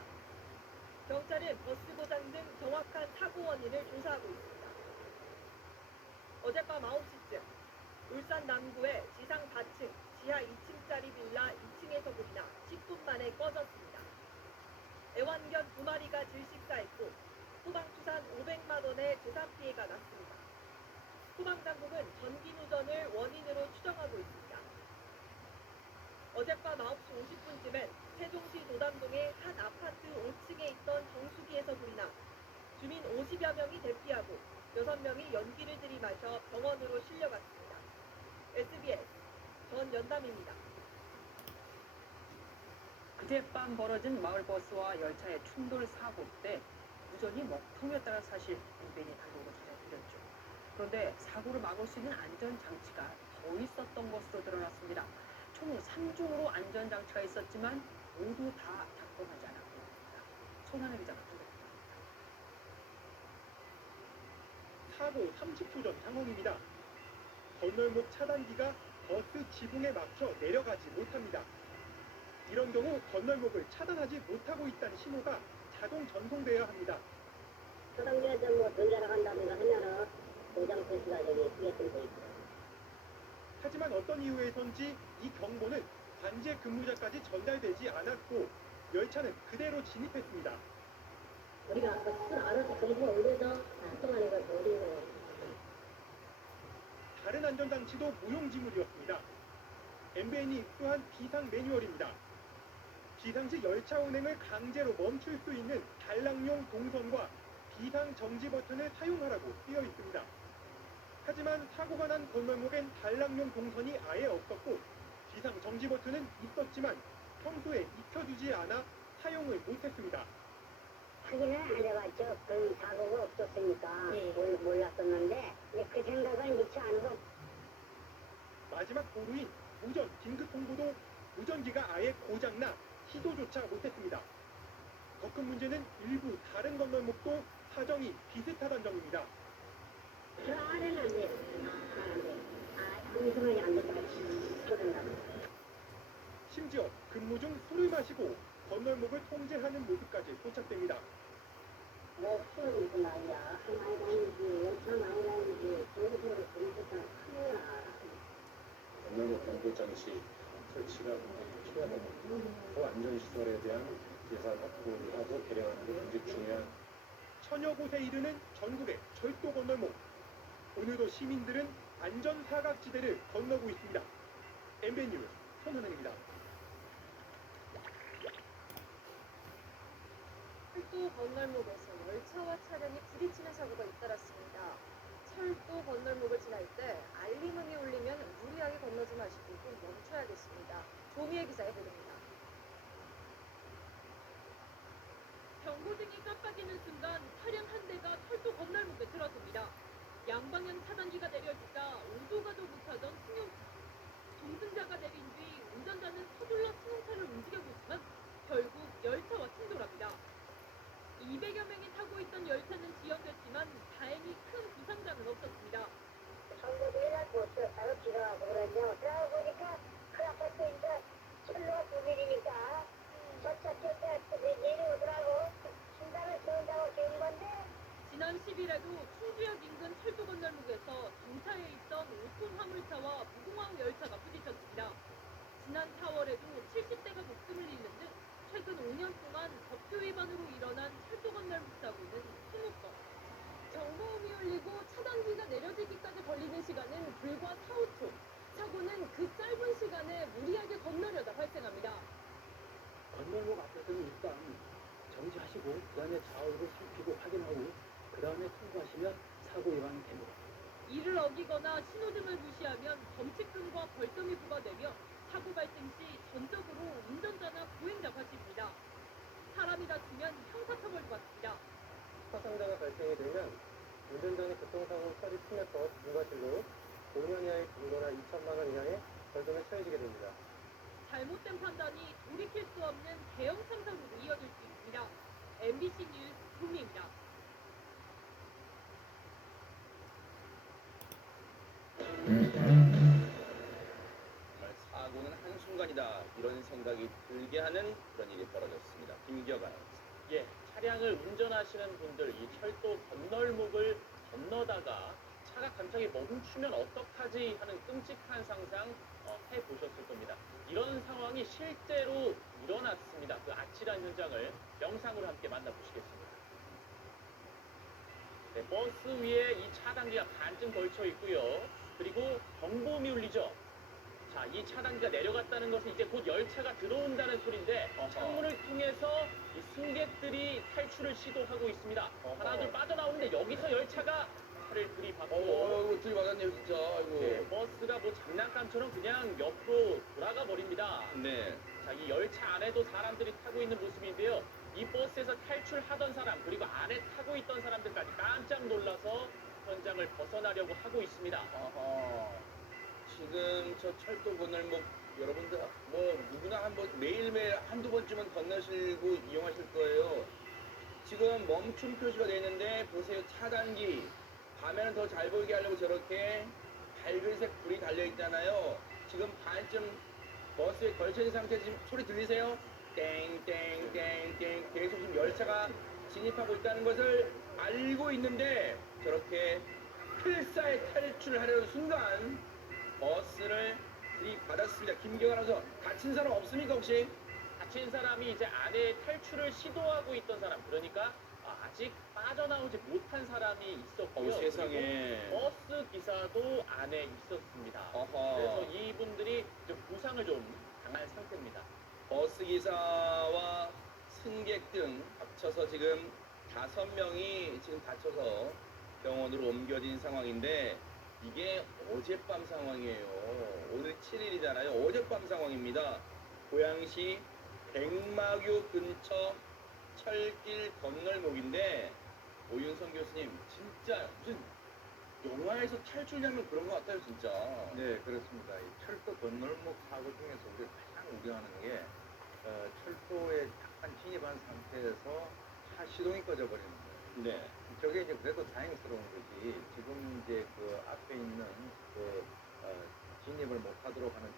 경찰은 버스 고장 등 정확한 사고 원인을 조사하고 있습니다. 어젯밤 9시쯤 울산 남구의 지상 4층, 지하 2층짜리 빌라 2층에서 불이 나 10분 만에 꺼졌습니다. 애완견 2마리가 질식사했고 소방투산 500만 원의 재산 피해가 났습니다. 소방당국은 전기 누전을 원인으로 추정하고 있습니다. 어젯밤 9시 50분쯤엔 세종시 도담동의 한 아파트 5층에 있던 정수기에서 불이 나 주민 50여 명이 대피하고 6명이 연기를 들이마셔 병원으로 실려갔습니다. SBS 전연담입니다. 그젯밤 벌어진 마을버스와 열차의 충돌 사고 때 무전이 먹통이었다는 사실 MBN이 단독으로 전해드렸죠. 그런데 사고를 막을 수 있는 안전장치가 더 있었던 것으로 드러났습니다. 총 3중으로 안전장치가 있었지만 모두 다 작동하지 않았고 있습니다. 손하늘 기자가 전해드립니다. 사고 30초 전 상황입니다. 건널목 차단기가 버스 지붕에 막혀 내려가지 못합니다. 이런 경우 건널목을 차단하지 못하고 있다는 신호가 자동 전송되어야 합니다. 차단기가 좀더 내려간다든가 하면은 고장 표시가 저기 뒤에 뜨고 있고. 하지만 어떤 이유에선지 이 경보는 관제 근무자까지 전달되지 않았고 열차는 그대로 진입했습니다. 우리가 아까 스스로 알아서 정보가 올려서 작동하는 걸 노리고. 다른 안전장치도 무용지물이었습니다. MBN이 또한 비상 매뉴얼입니다. 비상시 열차 운행을 강제로 멈출 수 있는 단락용 동선과 비상 정지 버튼을 사용하라고 쓰여 있습니다. 하지만 사고가 난 건널목엔 단락용 동선이 아예 없었고 비상 정지 버튼은 있었지만 평소에 익혀두지 않아 사용을 못했습니다. 확인을 안 해봤죠. 그 사고가 없었으니까 몰랐었는데 그 생각을 미처 안 하고. 마지막 보루인 무전 긴급 통보도 무전기가 아예 고장나 시도조차 못했습니다. 더 큰 문제는 일부 다른 건널목도 사정이 비슷하다는 점입니다. 저 아래는 안 돼요. 안 돼. 한순간이 안 됐다. 그런다고. 심지어 근무 중 술을 마시고 건널목을 통제하는 모습까지 포착됩니다. 뭐 술을 먹고 말이야. 많이 다니지, 열차 많이 다니지, 중국으로 공부가 큰거야. 건널목 경보 장치 설치가 굉장히 필요하다는 그 안전시설에 대한 예산 확보를 하고 개량하는 게 굉장히 중요한. 천여 곳에 이르는 전국의 철도 건널목. 오늘도 시민들은 안전 사각지대를 건너고 있습니다. MBN 뉴스 손은행입니다. 철도 건널목에서 열차와 차량이 부딪히는 사고가 잇따랐습니다. 철도 건널목을 지날 때 알림음이 울리면 무리하게 건너지 마시고 꼭 멈춰야겠습니다. 조미애 기자의 보도입니다. 경고등이 깜빡이는 순간 차량 한 대가 철도 건널목에 들어섭니다. 양방향 차단기가 내려지자 오도가도 못하던 승용차. 동승자가 내린 뒤 운전자는 서둘러 승용차를 움직여보지만 결국 열차와 충돌합니다. 200여 명이 타고 있던 열차는 지연됐지만 다행히 큰 부상자는 없었습니다. 정부도 일할 거 없어. 바로 지나가고 그랬는데 어쩌다 보니까 그 앞에 또 이제 철로가 두 밀이니까 저차 뛸때 내려오더라고. 중간을 세운다고 세운 건데. 지난 10일에도 충주역 인근 철도 건널목에서 정차해 있던 5톤 화물차와 무궁화호 열차가 부딪혔습니다. 지난 4월에도 70대가 목숨을 잃는 등 최근 5년 동안 법규 위반으로 일어난 철도 건널목 사고는 20건. 경보음이 울리고 차단기가 내려지기까지 걸리는 시간은 불과 4, 5초. 사고는 그 짧은 시간에 무리하게 건너려다 발생합니다. 건널목 앞에서는 일단 정지하시고 그 다음에 좌우를 살피고 확인하고 그 다음에 통과하시면 사고 예방이 됩니다. 이를 어기거나 신호등을 무시하면 범칙금과 벌금이 부과되며 사고 발생 시 전적으로 운전자나 보행자 과실입니다. 사람이 다치면 형사처벌도 받습니다. 사상자가 발생이 되면 운전자는 교통사고 처리 침해법 중과실로 5년 이하의 징거나 2천만 원 이하의 벌금에 처해지게 됩니다. 잘못된 판단이 돌이킬 수 없는 대형 참사로도 이어질 수 있습니다. MBC 뉴스 조미입니다. 사고는 한순간이다 이런 생각이 들게 하는 그런 일이 벌어졌습니다. 김기혁 아나운서. 예, 차량을 운전하시는 분들 이 철도 건널목을 건너다가 차가 갑자기 멈추면 어떡하지 하는 끔찍한 상상 해보셨을 겁니다. 이런 상황이 실제로 일어났습니다. 그 아찔한 현장을 영상으로 함께 만나보시겠습니다. 네, 버스 위에 이 차단기가 반쯤 걸쳐 있고요. 그리고 경보음이 울리죠. 자, 이 차단기가 내려갔다는 것은 이제 곧 열차가 들어온다는 소리인데 창문을 통해서 이 승객들이 탈출을 시도하고 있습니다. 하나 둘 빠져나오는데 여기서 열차가 차를 들이받고 이거 들이받았네요, 진짜. 아이고. 네, 버스가 뭐 장난감처럼 그냥 옆으로 돌아가 버립니다. 네. 자, 이 열차 안에도 사람들이 타고 있는 모습인데요. 이 버스에서 탈출하던 사람 그리고 안에 타고 있던 사람들까지 깜짝 놀라서 현장을 벗어나려고 하고 있습니다. 지금 저 철도 건널목 여러분들 뭐 누구나 매일매일 한두 번쯤은 건너시고 이용하실 거예요. 지금 멈춤 표시가 되어 있는데 보세요. 차단기. 밤에는 더 잘 보이게 하려고 저렇게 밝은색 불이 달려 있잖아요. 지금 반쯤 버스에 걸쳐 있는 상태에서 지금 소리 들리세요? 땡땡땡땡 계속 지금 열차가 진입하고 있다는 것을 알고 있는데 저렇게 필사에 탈출을 하려는 순간 버스를 들이받았습니다. 김경 아나운서 다친 사람 없습니까 혹시? 다친 사람이 이제 안에 탈출을 시도하고 있던 사람 그러니까 아직 빠져나오지 못한 사람이 있었고요. 세상에. 그리고 버스 기사도 안에 있었습니다. 어허. 그래서 이분들이 좀 부상을 좀 당한 상태입니다. 버스 기사와 승객 등 합쳐서 지금 5명이 지금 다쳐서 병원으로 옮겨진 상황인데 이게 어젯밤 상황이에요. 오늘 7일이잖아요. 어젯밤 상황입니다. 고양시 백마교 근처 철길 건널목인데 오윤성 교수님 진짜 무슨 영화에서 탈출 장면 그런 것 같아요 진짜. 네, 그렇습니다. 이 철도 건널목 사고 중에서 우리가 가장 우려하는 게 철도에 잠깐 진입한 상태에서 차 시동이 꺼져버리는 거예요. 네. 저게 이제 그래도 다행스러운 것이 지금 이제 그 앞에 있는 진입을 못하도록 하는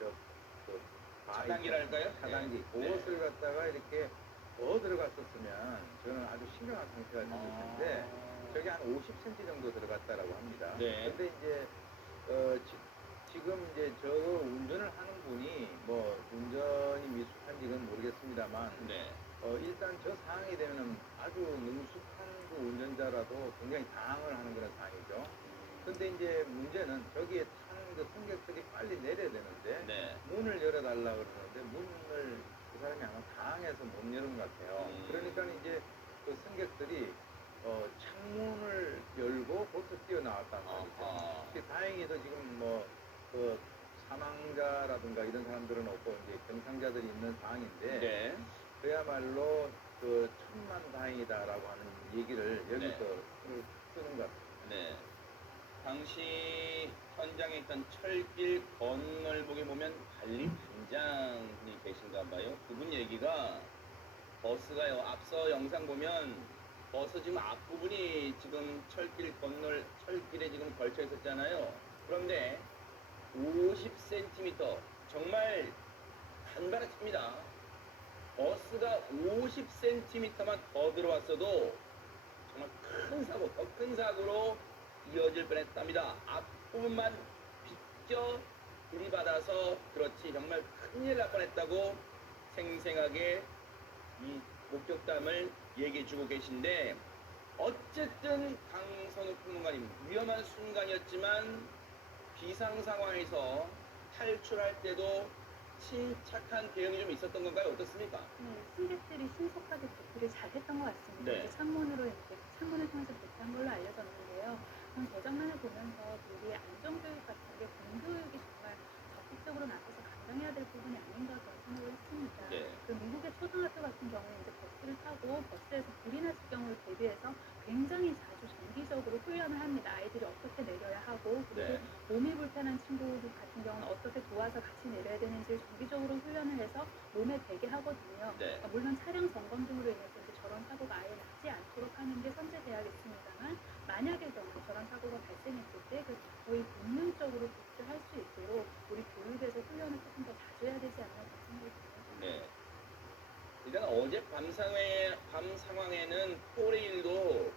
차단기랄까요? 차단기. 네. 그것을 갖다가 이렇게 더 들어갔었으면 저는 아주 심각한 상태가 됐을 텐데 저게 한 50cm 정도 들어갔다라고 합니다. 네. 근데 이제 지금 이제 저 운전을 하는 분이 뭐 운전이 미숙한지는 모르겠습니다만 네. 일단 저 상황이 되면은 아주 능숙한 그 운전자라도 굉장히 당황을 하는 그런 상황이죠. 근데 이제 문제는 저기에 타는 그 승객들이 빨리 내려야 되는데 네. 문을 열어달라 그러는데 문을 그 사람이 아마 당황해서 못 여는 것 같아요. 그러니까 이제 그 승객들이 창문을 열고 벌써 뛰어나왔단 말이죠. 다행히도 지금 뭐 그 사망자라든가 이런 사람들은 없고 이제 경상자들이 있는 상황인데 네. 그야말로 그 천만다행이다라고 하는 얘기를 여기서 쓰는 것 같습니다. 네. 당시 현장에 있던 철길 건널목에 보면 관리반장이 계신가 봐요. 그분 얘기가 버스가요. 앞서 영상 보면 버스 지금 앞부분이 지금 철길에 지금 걸쳐 있었잖아요. 그런데 50cm 정말 간발의 차입니다. 버스가 50cm만 더 들어왔어도 정말 더 큰 사고로 이어질 뻔했답니다. 앞부분만 비껴 들이받아서 그렇지 정말 큰일 날 뻔했다고 생생하게 이 목격담을 얘기해주고 계신데 어쨌든 강선욱 평론가님 위험한 순간이었지만 비상 상황에서 탈출할 때도 침착한 대응이 좀 있었던 건가요? 어떻습니까? 네, 승객들이 신속하게 대피를 잘했던 것 같습니다. 네. 이제 창문을 통해서 대피한 걸로 알려졌는데요. 저 장면을 보면서 우리 안전교육 같은 게 공교육이 정말 적극적으로 나서서 감당해야 될 부분이 아닌가 그런 생각을 했습니다. 네. 그 미국의 초등학교 같은 경우는 이제 버스를 타고 버스에서 불이 났을 경우를 대비해서 굉장히 자주 정기적으로 훈련을 합니다. 아이들이 어떻게 내려야 하고 그리고 네. 몸이 불편한 친구들 같은 경우는 어떻게 도와서 같이 내려야 되는지 정기적으로 훈련을 해서 몸에 배게 하거든요. 네. 물론 차량 점검 등으로 인해서 이제 저런 사고가 아예 나지 않도록 하는 게 선제돼야겠습니다만 만약의 경우 저런 사고가 발생했을 때 그 거의 본능적으로 대처할 수 있도록 우리 교육에서 훈련을 조금 더 자주 해야 되지 않나 그런 생각이 듭니다. 네. 일단 어제 밤 상황에는 포레일도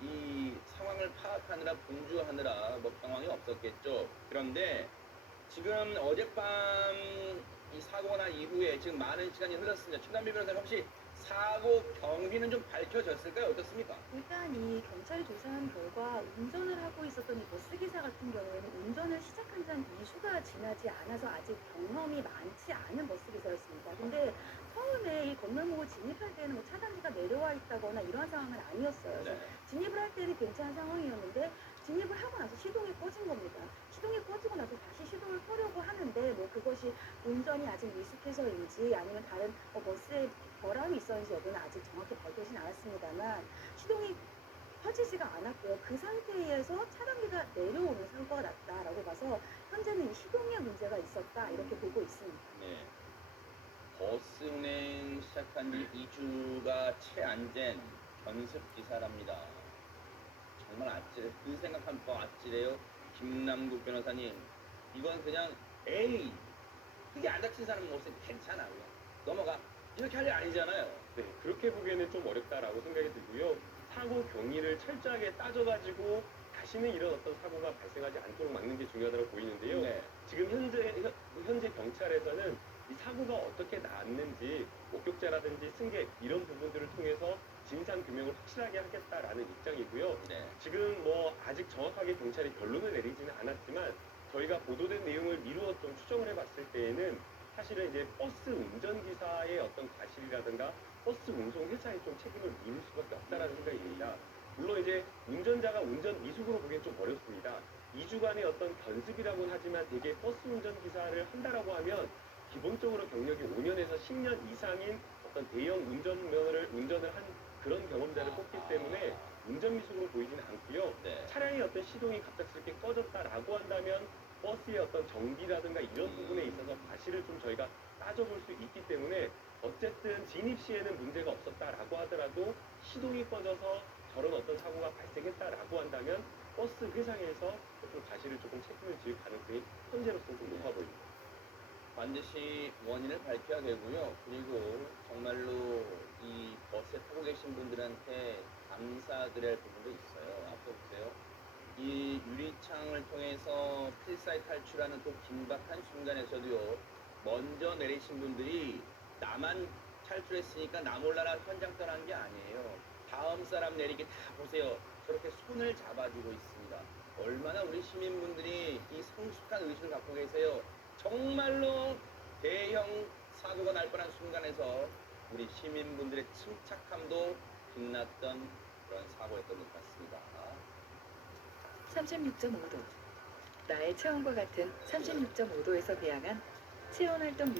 이 상황을 파악하느라 분주하느라 뭐 상황이 없었겠죠. 그런데 지금 어젯밤 이 사고가 난 이후에 지금 많은 시간이 흘렀습니다. 최남비 변호사님 혹시 사고 경위는 좀 밝혀졌을까요? 어떻습니까? 일단 이 경찰이 조사한 결과 운전을 하고 있었던 이 버스기사 같은 경우에는 운전을 시작한 지 한 2주가 지나지 않아서 아직 경험이 많지 않은 버스기사였습니다. 근데 처음에 이 건널목을 진입할 때는 뭐 차단기가 내려와 있다거나 이런 상황은 아니었어요. 그래서 진입을 할 때는 괜찮은 상황이었는데 진입을 하고 나서 시동이 꺼진 겁니다. 시동이 꺼지고 나서 다시 시동을 켜려고 하는데 뭐 그것이 운전이 아직 미숙해서인지 아니면 다른 버스에 결함이 있었는지 여부는 아직 정확히 밝혀지진 않았습니다만 시동이 켜지지가 않았고요. 그 상태에서 차단기가 내려오는 사고가 났다라고 봐서 현재는 이 시동에 문제가 있었다 이렇게 보고 있습니다. 네. 버스 운행 시작한 지 2주가 채 안 된 견습 기사랍니다. 정말 아찔해. 그 생각하면 또 아찔해요. 김남국 변호사님. 이건 그냥 에이 그게 안 다친 사람 모습 괜찮아. 그냥 넘어가. 이렇게 할 일 아니잖아요. 네, 그렇게 보기에는 좀 어렵다라고 생각이 들고요. 사고 경위를 철저하게 따져가지고 다시는 이런 어떤 사고가 발생하지 않도록 막는 게 중요하다고 보이는데요. 네. 지금 현재 경찰에서는 이 사고가 어떻게 났는지 목격자라든지 승객 이런 부분들을 통해서 진상 규명을 확실하게 하겠다라는 입장이고요. 네. 지금 뭐 아직 정확하게 경찰이 결론을 내리지는 않았지만 저희가 보도된 내용을 미루어 좀 추정을 해봤을 때에는 사실은 이제 버스 운전기사의 어떤 과실이라든가 버스 운송 회사에 좀 책임을 물을 수밖에 없다라는 생각이 듭니다. 물론 이제 운전자가 운전 미숙으로 보기엔 좀 어렵습니다. 2주간의 어떤 견습이라고는 하지만 대개 버스 운전기사를 한다라고 하면 기본적으로 경력이 5년에서 10년 이상인 어떤 대형 운전을 한 그런 경험자를 뽑기 때문에 운전 미숙으로 보이지는 않고요. 네. 차량의 어떤 시동이 갑작스럽게 꺼졌다라고 한다면 버스의 어떤 정비라든가 이런 부분에 있어서 과실을 좀 저희가 따져볼 수 있기 때문에 어쨌든 진입 시에는 문제가 없었다라고 하더라도 시동이 꺼져서 저런 어떤 사고가 발생했다라고 한다면 버스 회사에서 좀 과실을 조금 책임을 질 가능성이 현재로서는 좀 높아 보입니다. 반드시 원인을 밝혀야 되고요. 그리고 정말로 이 버스에 타고 계신 분들한테 감사드릴 부분도 있어요. 앞서 보세요. 이 유리창을 통해서 필사에 탈출하는 그 긴박한 순간에서도요. 먼저 내리신 분들이 나만 탈출했으니까 나 몰라라 현장 떠난 게 아니에요. 다음 사람 내리게 다 보세요. 저렇게 손을 잡아주고 있습니다. 얼마나 우리 시민분들이 이 성숙한 의식을 갖고 계세요. 정말로 대형 사고가 날 뻔한 순간에서 우리 시민분들의 침착함도 빛났던 그런 사고였던 것 같습니다. 36.5도. 나의 체온과 같은 36.5도에서 배양한 체온활동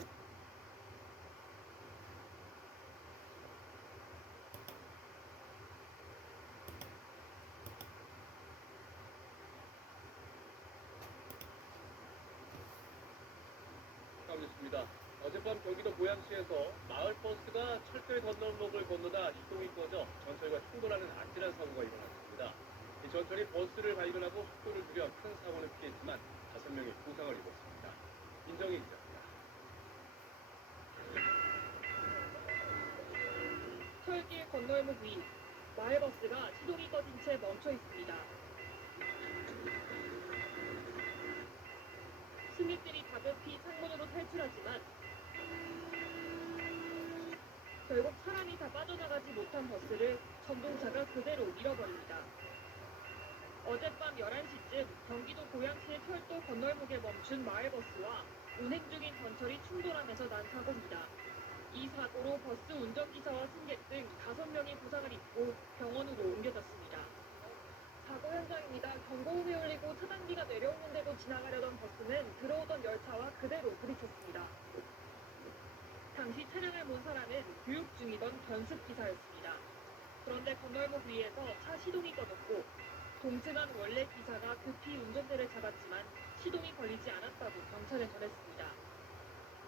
감사합니다. 어젯밤 경기도 고양시에서 마을버스가 철길 건널목을 건너다 시동이 꺼져 전철과 충돌하는 아찔한 사고가 일어났습니다. 이 전철이 버스를 발견하고 속도를 줄여 큰 사고는 피했지만 5명이 부상을 입었습니다. 민정희 기자입니다. 철길 건널목 위 마을버스가 시동이 꺼진 채 멈춰 있습니다. 승객들이 다급히 창문으로 탈출하지만 결국 사람이 다 빠져나가지 못한 버스를 전동차가 그대로 밀어버립니다. 어젯밤 11시쯤 경기도 고양시의 철도 건널목에 멈춘 마을버스와 운행 중인 전철이 충돌하면서 난 사고입니다. 이 사고로 버스 운전기사와 승객 등 5명이 부상을 입고 병원으로 옮겨졌습니다. 사고 현장입니다. 경고음이 울리고 차단기가 내려오는데도 지나가려던 버스는 들어오던 열차와 그대로 부딪혔습니다. 당시 차량을 몬 사람은 교육 중이던 견습기사였습니다. 그런데 건널목 위에서 차 시동이 꺼졌고 동승한 원래 기사가 급히 운전대를 잡았지만 시동이 걸리지 않았다고 경찰에 전했습니다.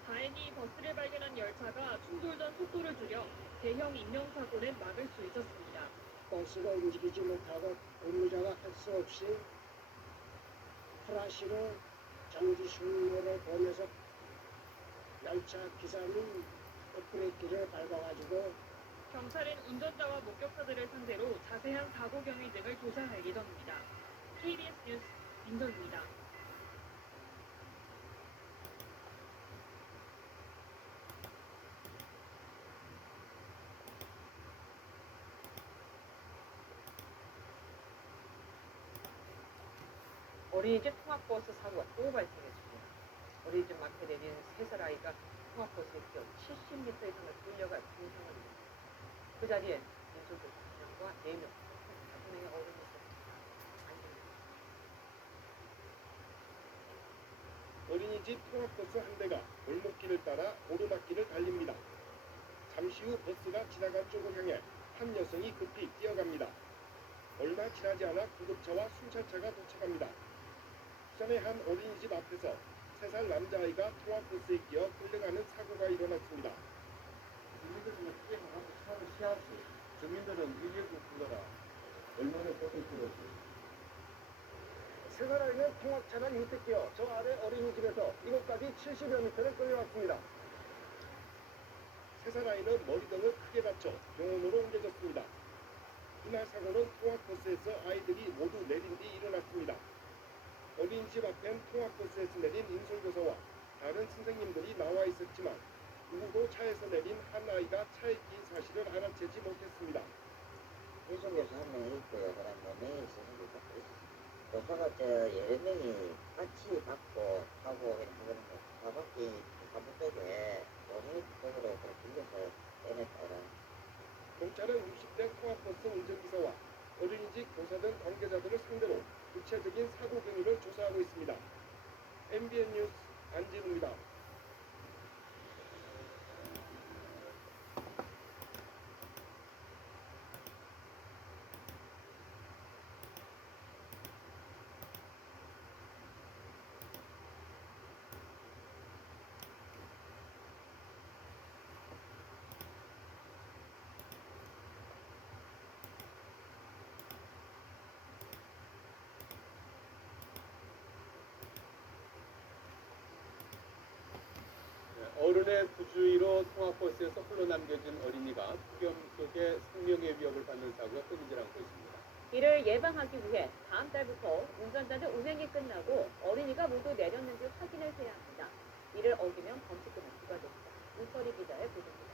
다행히 버스를 발견한 열차가 충돌 전 속도를 줄여 대형 인명사고는 막을 수 있었습니다. 버스가 움직이지 못하고 근무자가 할 수 없이 프라시로 전기 신호를 보내서 열차 기사는 브레이크를 밟아가지고 경찰은 운전자와 목격자들을 상대로 자세한 사고 경위 등을 조사할 예정입니다. KBS 뉴스 민정입니다. 어린이집 통학버스 사고가 또 발생했습니다. 어린이집 마켓에 내린 3살 아이가 통학버스에 끼어 70m 이상을 끌려가 중상을 입었습니다. 그 자리에 민소교사 1명과 4명, 5명의 어른이 있었습니다. 어린이집 통학버스 한 대가 골목길을 따라 오르막길을 달립니다. 잠시 후 버스가 지나간 쪽을 향해 한 여성이 급히 뛰어갑니다. 얼마 지나지 않아 구급차와 순찰차가 도착합니다. 부산의 한 어린이집 앞에서 3살 남자아이가 통학버스에 끼어 끌려가는 사고가 일어났습니다. 주민들은 피해가고 차를 시야시 주민들은 119 불러라. 얼마나 고통스러웠지. 세사라이는 통학차를 밑에 끼어 저 아래 어린이집에서 이곳까지 70여 미터를 끌려왔습니다. 3살 아이는 머리 등을 크게 다쳐 병원으로 옮겨졌습니다. 이날 사고는 통학버스에서 아이들이 모두 내린 뒤 일어났습니다. 어린이집 앞엔 통학버스에서 내린 인솔교사와 다른 선생님들이 나와 있었지만 누구도 차에서 내린 한 아이가 차에 낀 사실을 알아채지 못했습니다. 인솔교사 한 명 있고요. 그다음 뭐 매일 선생님도 있어요. 교사가 저 여러 명이 같이 받고 하고 하는 거. 가볍게 가볍게 원인 쪽으로 빌려서 빼냈다라. 경찰은 60대 통학버스 운전기사와 어린이집 교사 등 관계자들을 상대로 구체적인 사고 경위를 조사하고 있습니다. MBN 뉴스 안진우입니다. 어른의 부주의로 통학버스에서 홀로 남겨진 어린이가 폭염 속에 생명의 위협을 받는 사고가 끊이질 않고 있습니다. 이를 예방하기 위해 다음 달부터 운전자는 운행이 끝나고 어린이가 모두 내렸는지 확인을 해야 합니다. 이를 어기면 범칙금이 부과됩니다. 우철이 기자의 보도입니다.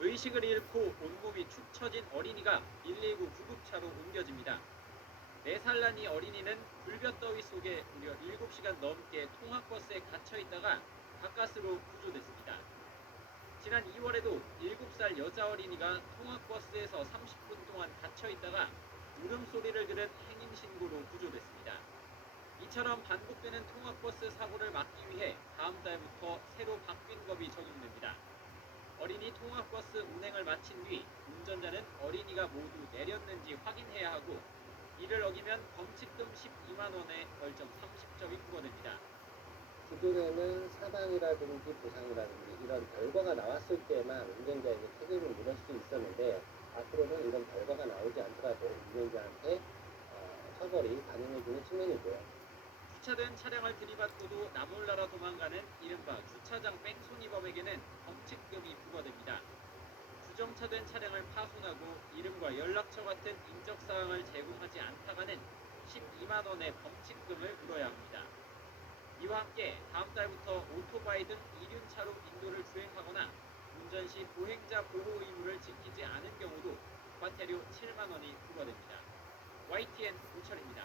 의식을 잃고 온몸이 축 처진 어린이가 119 구급차로 옮겨집니다. 4살 난 이 어린이는 불볕더위 속에 무려 7시간 넘게 통학버스에 갇혀있다가 가까스로 구조됐습니다. 지난 2월에도 7살 여자 어린이가 통학버스에서 30분 동안 갇혀있다가 울음소리를 들은 행인신고로 구조됐습니다. 이처럼 반복되는 통학버스 사고를 막기 위해 다음 달부터 새로 바뀐 법이 적용됩니다. 어린이 통학버스 운행을 마친 뒤 운전자는 어린이가 모두 내렸는지 확인해야 하고 이를 어기면 범칙금 12만 원에 벌점 30점이 부과됩니다. 기존에는 사망이라든지 부상이라든지 이런 결과가 나왔을 때만 운전자에게 책임을 물을 수 있었는데 앞으로는 이런 결과가 나오지 않더라도 운전자한테 처벌이 가능해지는 측면이고요. 주차된 차량을 들이받고도 나 몰라라 도망가는 이른바 주차장 뺑소니범에게는 범칙금이 부과됩니다. 주정차된 차량을 파손하고 이름과 연락처 같은 인적사항을 제공하지 않다가는 12만 원의 범칙금을 물어야 합니다. 이와 함께 다음 달부터 오토바이 등 이륜차로 인도를 주행하거나 운전 시 보행자 보호 의무를 지키지 않은 경우도 과태료 7만 원이 부과됩니다. YTN 우철입니다.